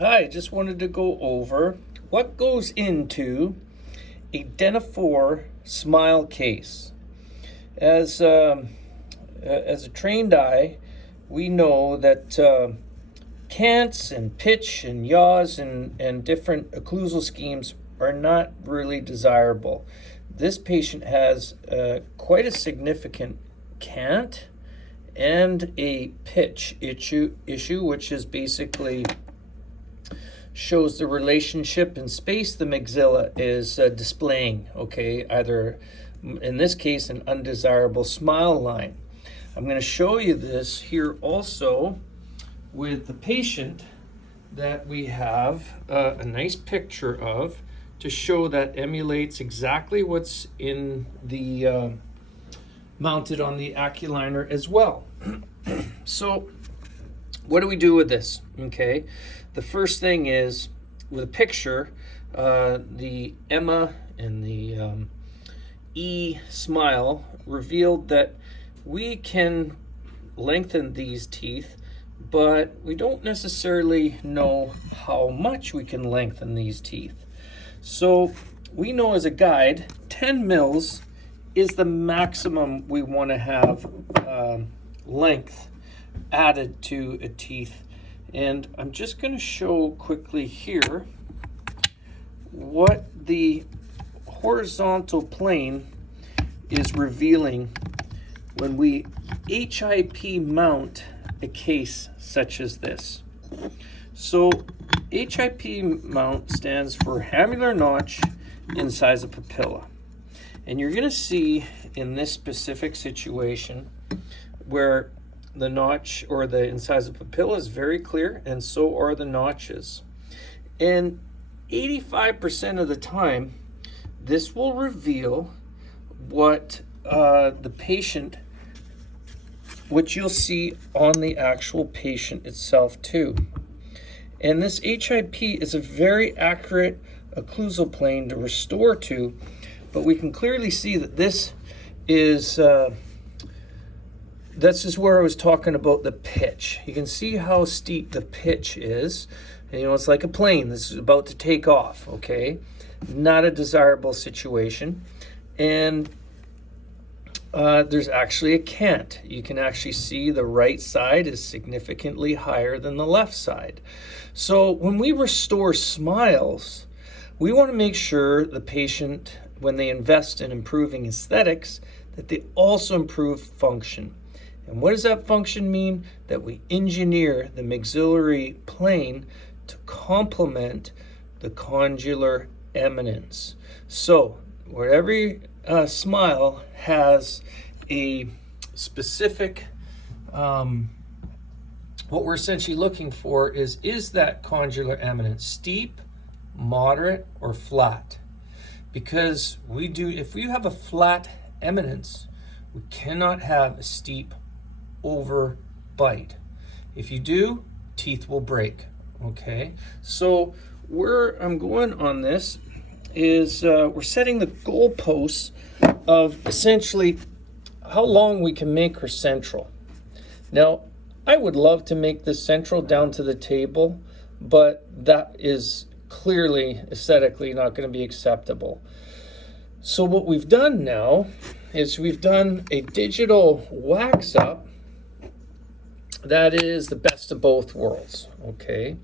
I just wanted to go over what goes into a Denifor smile case. As a trained eye, we know that cants and pitch and yaws and different occlusal schemes are not really desirable. This patient has quite a significant cant and a pitch issue, which is basically shows the relationship in space the maxilla is displaying, okay? Either, in this case, an undesirable smile line. I'm going to show you this here also with the patient that we have a nice picture of to show that emulates exactly what's in the mounted on the Aculiner as well. So what do we do with this? Okay, the first thing is with a picture, the Emma and the E smile revealed that we can lengthen these teeth, but we don't necessarily know how much we can lengthen these teeth. So we know as a guide, 10 mils is the maximum we want to have length added to a teeth. And I'm just going to show quickly here what the horizontal plane is revealing when we HIP mount a case such as this. So HIP mount stands for hamular notch incisive papilla. And you're going to see in this specific situation where the notch or the incisive papilla is very clear, and so are the notches. And 85% of the time, this will reveal what the patient, what you'll see on the actual patient itself too. And this HIP is a very accurate occlusal plane to restore to, but we can clearly see that this is where I was talking about the pitch. You can see how steep the pitch is. And, it's like a plane. This is about to take off, okay? Not a desirable situation. And there's actually a cant. You can actually see the right side is significantly higher than the left side. So when we restore smiles, we want to make sure the patient, when they invest in improving aesthetics, that they also improve function. And what does that function mean? That we engineer the maxillary plane to complement the condylar eminence. So wherever smile has a specific, what we're essentially looking for is that condylar eminence steep, moderate, or flat? Because if we have a flat eminence, we cannot have a steep overbite. If you do, teeth will break. Okay, so where I'm going on this is we're setting the goalposts of essentially how long we can make her central. Now, I would love to make this central down to the table, but that is clearly aesthetically not going to be acceptable. So what we've done now is we've done a digital wax up that is the best of both worlds. Okay,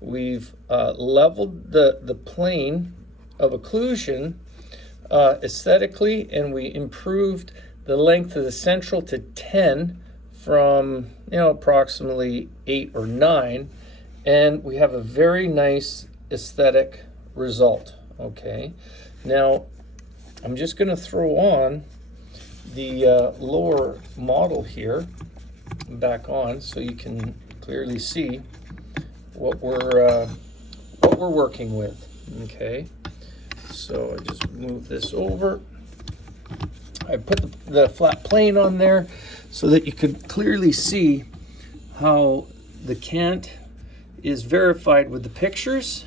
we've leveled the plane of occlusion aesthetically, and we improved the length of the central to 10 from approximately 8 or 9, and we have a very nice aesthetic result. Okay, now I'm just going to throw on the lower model here back on so you can clearly see what we're working with. Okay, so I just move this over. I put the flat plane on there so that you could clearly see how the cant is verified with the pictures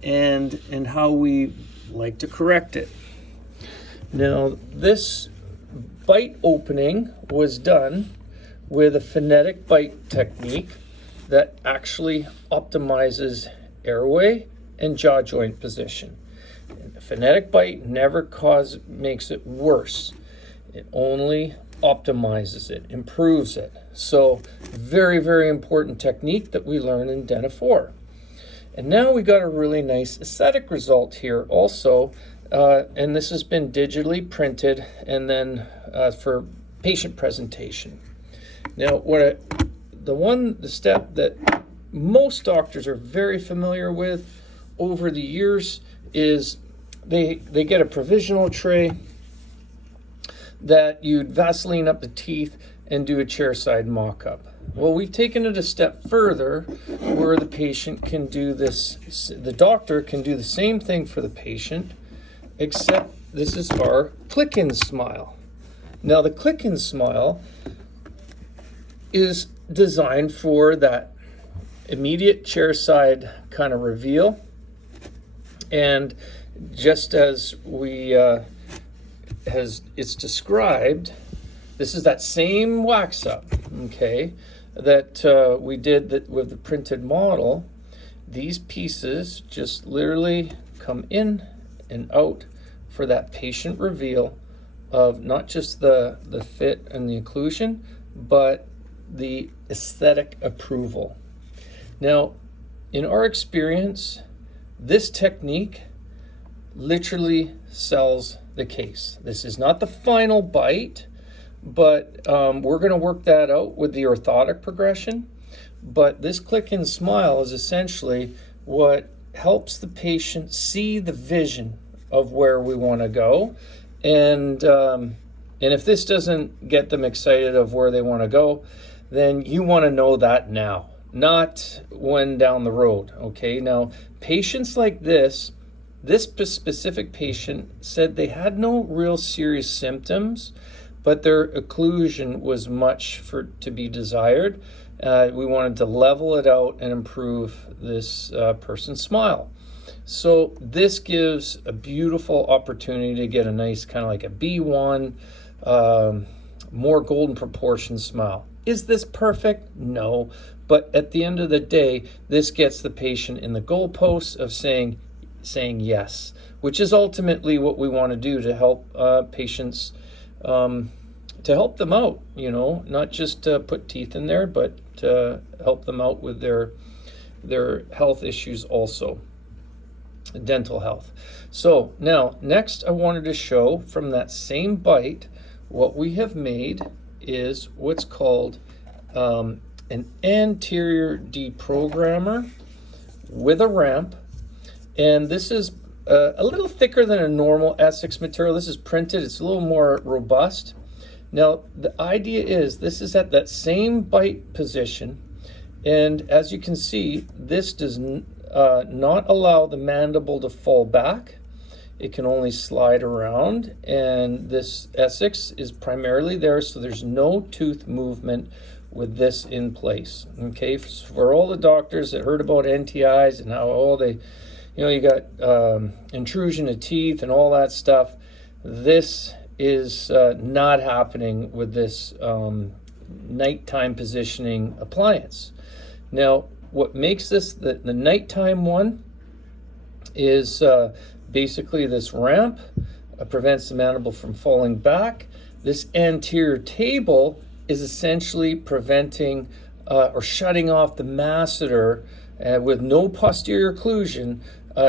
and how we like to correct it. Now, this bite opening was done with a phonetic bite technique that actually optimizes airway and jaw joint position. And a phonetic bite never makes it worse. It only optimizes it, improves it. So very, very important technique that we learn in Dent-A-4. And now we got a really nice aesthetic result here also, and this has been digitally printed and then for patient presentation. Now, the step that most doctors are very familiar with over the years is they get a provisional tray that you'd Vaseline up the teeth and do a chairside mock-up. Well, we've taken it a step further where the patient can do this, the doctor can do the same thing for the patient, except this is our click-in smile. Now, the click-in smile is designed for that immediate chairside kind of reveal. And just as it's described, this is that same wax up, okay, that we did with the printed model. These pieces just literally come in and out for that patient reveal of not just the fit and the occlusion, but the aesthetic approval. Now, in our experience, this technique literally sells the case. This is not the final bite, but we're going to work that out with the orthotic progression. But this click-in smile is essentially what helps the patient see the vision of where we want to go. And if this doesn't get them excited of where they want to go, then you want to know that now, not when down the road. Okay, now patients like this specific patient said they had no real serious symptoms, but their occlusion was much to be desired. We wanted to level it out and improve this person's smile. So this gives a beautiful opportunity to get a nice kind of like a B1, more golden proportion smile. Is this perfect? No. But at the end of the day, this gets the patient in the goalposts of saying yes, which is ultimately what we want to do to help patients, to help them out, not just put teeth in there, but to help them out with their health issues also, dental health. So now, next I wanted to show from that same bite, what we have made is what's called an anterior deprogrammer with a ramp. And this is a little thicker than a normal Essex material. This is printed, it's a little more robust. Now, the idea is this is at that same bite position. And as you can see, this does not allow the mandible to fall back. It can only slide around. And this Essex is primarily there, so there's no tooth movement with this in place. Okay, for all the doctors that heard about NTIs and how you got intrusion of teeth and all that stuff, this is not happening with this nighttime positioning appliance. Now, what makes this the nighttime one is basically this ramp prevents the mandible from falling back. This anterior table is essentially preventing or shutting off the masseter with no posterior occlusion,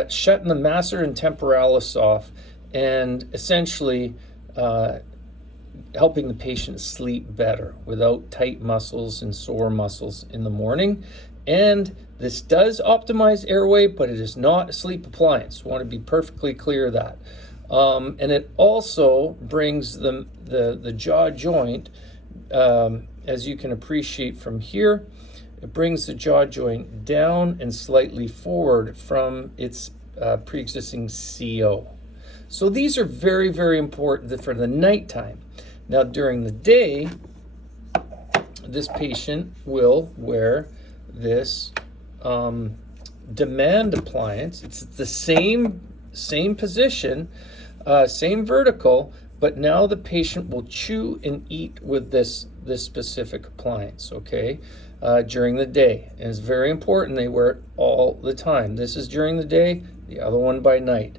shutting the masseter and temporalis off, and essentially helping the patient sleep better without tight muscles and sore muscles in the morning. And this does optimize airway, but it is not a sleep appliance. I want to be perfectly clear of that. And it also brings the jaw joint, as you can appreciate from here, it brings the jaw joint down and slightly forward from its pre-existing CO. So these are very, very important for the nighttime. Now, during the day, this patient will wear this demand appliance. It's the same position, same vertical, but now the patient will chew and eat with this specific appliance, okay? during the day. And it's very important they wear it all the time. This is during the day, the other one by night.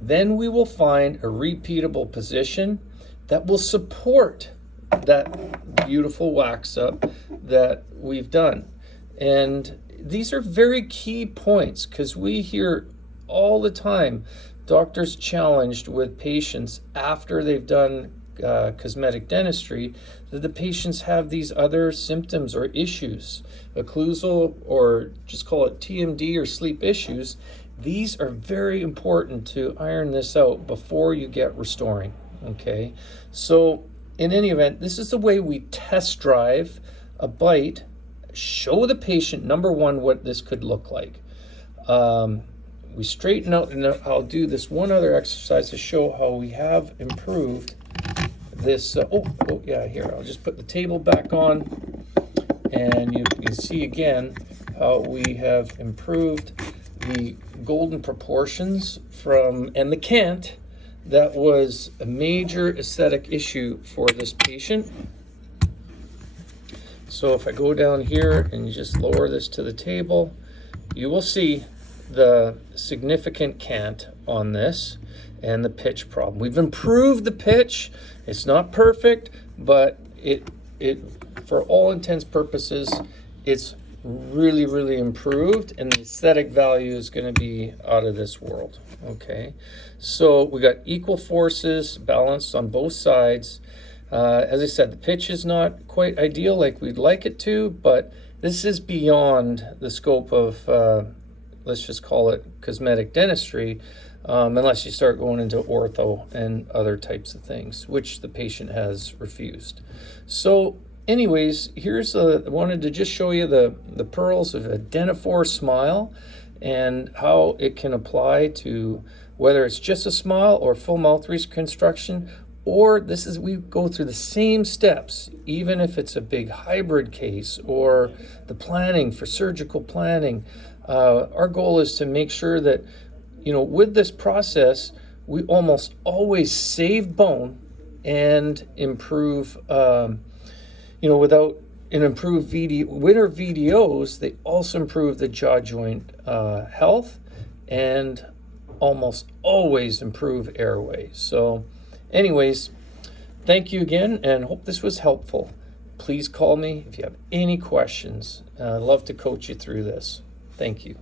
Then we will find a repeatable position that will support that beautiful wax up that we've done. And these are very key points because we hear all the time doctors challenged with patients after they've done cosmetic dentistry that the patients have these other symptoms or issues, occlusal, or just call it TMD or sleep issues. These are very important to iron this out before you get restoring, okay? So in any event, this is the way we test drive a bite, show the patient, number one, what this could look like. We straighten out, and I'll do this one other exercise to show how we have improved this. Yeah, here, I'll just put the table back on, and you can see again how we have improved the golden proportions and the cant that was a major aesthetic issue for this patient. So if I go down here and you just lower this to the table, you will see the significant cant on this and the pitch problem. We've improved the pitch. It's not perfect, but it for all intents purposes, it's really, really improved, and the aesthetic value is going to be out of this world. Okay, so we got equal forces balanced on both sides. As I said, the pitch is not quite ideal like we'd like it to, but this is beyond the scope of let's just call it cosmetic dentistry, unless you start going into ortho and other types of things, which the patient has refused. So anyways, I wanted to just show you the pearls of a Dentifor smile and how it can apply to whether it's just a smile or full mouth reconstruction, or we go through the same steps, even if it's a big hybrid case or the planning for surgical planning. Our goal is to make sure that, with this process, we almost always save bone and improve, improve with our VDOs, they also improve the jaw joint health and almost always improve airway. So anyways, thank you again and hope this was helpful. Please call me if you have any questions. I'd love to coach you through this. Thank you.